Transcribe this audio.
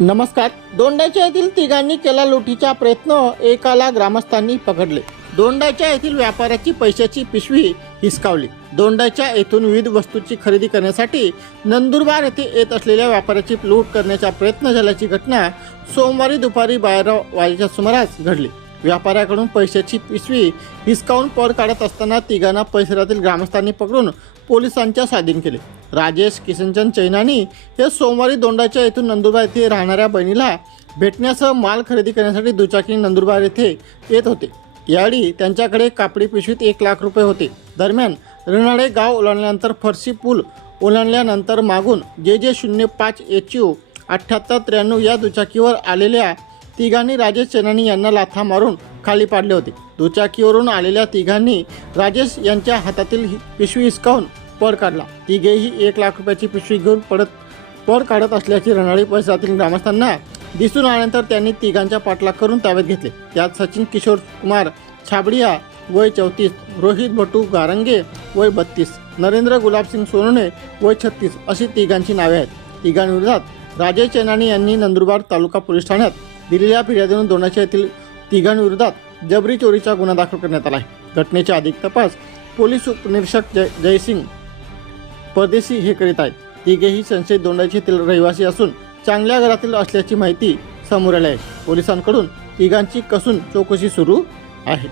नमस्कार. दोंडाच्या येथील तिघांनी केला लुटीचा प्रयत्न एकाला ग्रामस्थांनी पकडले. दोंडाच्या येथील व्यापाऱ्याची पैशाची पिशवी हिसकावली. दोंडाच्या येथून विविध वस्तूची खरेदी करण्यासाठी नंदुरबार येथे येत असलेल्या व्यापाऱ्याची लूट करण्याचा प्रयत्न झाल्याची घटना सोमवारी दुपारी बारा वाजेच्या सुमारास घडली. व्यापाऱ्याकडून पैशाची पिशवी हिसकावून पळ काढत असताना तिघांना परिसरातील ग्रामस्थांनी पकडून पोलिसांच्या स्वाधीन केले. राजेश किशनचंद चैनानी हे सोमवारी दोंडाच्या येथून नंदुरबार येथे राहणाऱ्या बहिणीला भेटण्यासह माल खरेदी करण्यासाठी दुचाकी नंदुरबार येथे येत होते. यावेळी त्यांच्याकडे कापडी पिशवीत एक लाख रुपये होते. दरम्यान रणाडे गाव ओलांडल्यानंतर फरशी पूल ओलांडल्यानंतर मागून जे जे शून्य पाच एच यू अठ्ठ्याहत्तर त्र्याण्णव या दुचाकीवर आलेल्या तिघांनी राजेश चेनानी यांना लाथा मारून खाली पाडले होते. दुचाकीवरून आलेल्या तिघांनी राजेश यांच्या हातातील पिशवी हिसकावून पळ काढला. तिघेही एक लाख रुपयाची पिशवी घेऊन पडत पळ काढत असल्याची रणाळी परिसरातील ग्रामस्थांना दिसून आल्यानंतर त्यांनी तिघांच्या पाठलाग करून ताब्यात घेतले. त्यात सचिन किशोर कुमार छाबडिया वय चौतीस रोहित भटू गारंगे वय बत्तीस नरेंद्र गुलाबसिंग सोनवणे वय छत्तीस अशी तिघांची नावे आहेत. तिघांविरोधात राजेश चेनानी यांनी नंदुरबार तालुका पोलीस ठाण्यात दिलेल्या फिर्यादीवरून दोनाच्या येथील तिघांविरोधात जबरी चोरीचा गुन्हा दाखल करण्यात आला आहे. घटनेचा अधिक तपास पोलीस उपनिरीक्षक जय जयसिंग परदेशी हे करीत आहेत. तिघेही संशयित दोंडाचे येथील रहिवासी असून चांगल्या घरातील असल्याची माहिती समोर आली आहे. पोलिसांकडून तिघांची कसून चौकशी सुरू आहे.